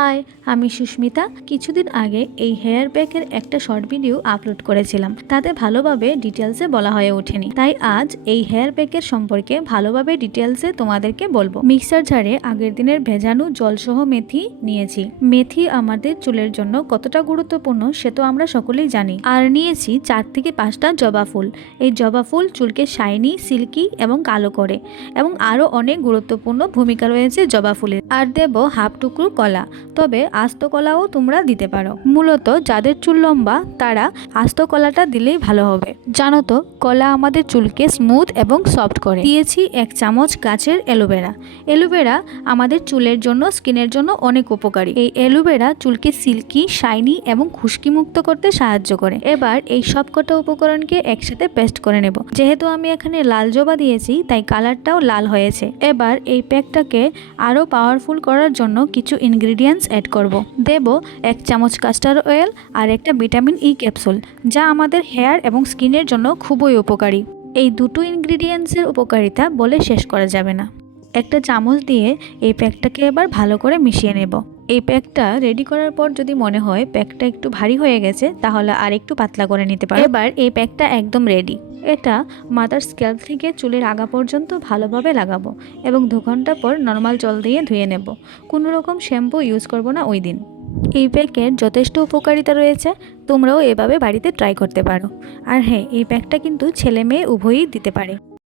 High, আমি সুস্মিতা। কিছুদিন আগে এই হেয়ার প্যাকের একটা শর্ট ভিডিও আপলোড করেছিলাম, তাতে ভালোভাবে ডিটেলসে বলা হয়ে ওঠেনি, তাই আজ এই হেয়ার প্যাকের সম্পর্কে ভালোভাবে ডিটেলসে তোমাদেরকে বলবো। মিক্সার জারে আগের দিনের ভেজানো জলসহ মেথি নিয়েছি। মেথি আমাদের চুলের জন্য কতটা গুরুত্বপূর্ণ সে তো আমরা সকলেই জানি। আর নিয়েছি 4 থেকে 5টা জবা ফুল। এই জবা ফুল চুলকে শাইনি, সিল্কি এবং কালো করে, এবং আরও অনেক গুরুত্বপূর্ণ ভূমিকা রয়েছে জবা ফুলের। আর দেব হাফ টুকরো কলা, তবে আস্ত কলাও তোমরা দিতে পারো। মূলত যাদের চুল লম্বা তারা আস্ত কলাটা দিলেই ভালো হবে। জানো তো, কলা আমাদের চুলকে স্মুথ এবং সফট করে। দিয়েছি 1 চামচ গাছের অ্যালোভেরা। অ্যালোভেরা আমাদের চুলের জন্য, স্কিনের জন্য অনেক উপকারী। এই অ্যালোভেরা চুলকে সিল্কি, শাইনি এবং খুশকি মুক্ত করতে সাহায্য করে। এবার এই সবকটা উপকরণকে একসাথে পেস্ট করে নেব। যেহেতু আমি এখানে লাল জবা দিয়েছি তাই কালারটাও লাল হয়েছে। এবার এই প্যাকটাকে আরও পাওয়ারফুল করার জন্য কিছু ইনগ্রিডিয়েন্টস অ্যাড করব। দেব 1 চামচ কাস্টার অয়েল আর একটা ভিটামিন ই ক্যাপসুল, যা আমাদের হেয়ার এবং স্কিনের জন্য খুবই উপকারী। এই দুটো ইনগ্রিডিয়েন্টসের উপকারিতা বলে শেষ করা যাবে না। একটা চামচ দিয়ে এই প্যাকটাকে এবার ভালো করে মিশিয়ে নেব। এই প্যাকটা রেডি করার পর যদি মনে হয় প্যাকটা একটু ভারী হয়ে গেছে, তাহলে আর একটু পাতলা করে নিতে পারো। এবার এই প্যাকটা একদম রেডি। এটা মাথার স্ক্যাল্প থেকে চুলের আগা পর্যন্ত ভালোভাবে লাগাবো এবং 2 ঘন্টা পর নর্মাল জল দিয়ে ধুয়ে নেব। কোনো রকম শ্যাম্পু ইউজ করব না ওই দিন। এই প্যাকের যথেষ্ট উপকারিতা রয়েছে, তোমরাও এভাবে বাড়িতে ট্রাই করতে পারো। আর হ্যাঁ, এই প্যাকটা কিন্তু ছেলে মেয়ে উভয়ই দিতে পারে।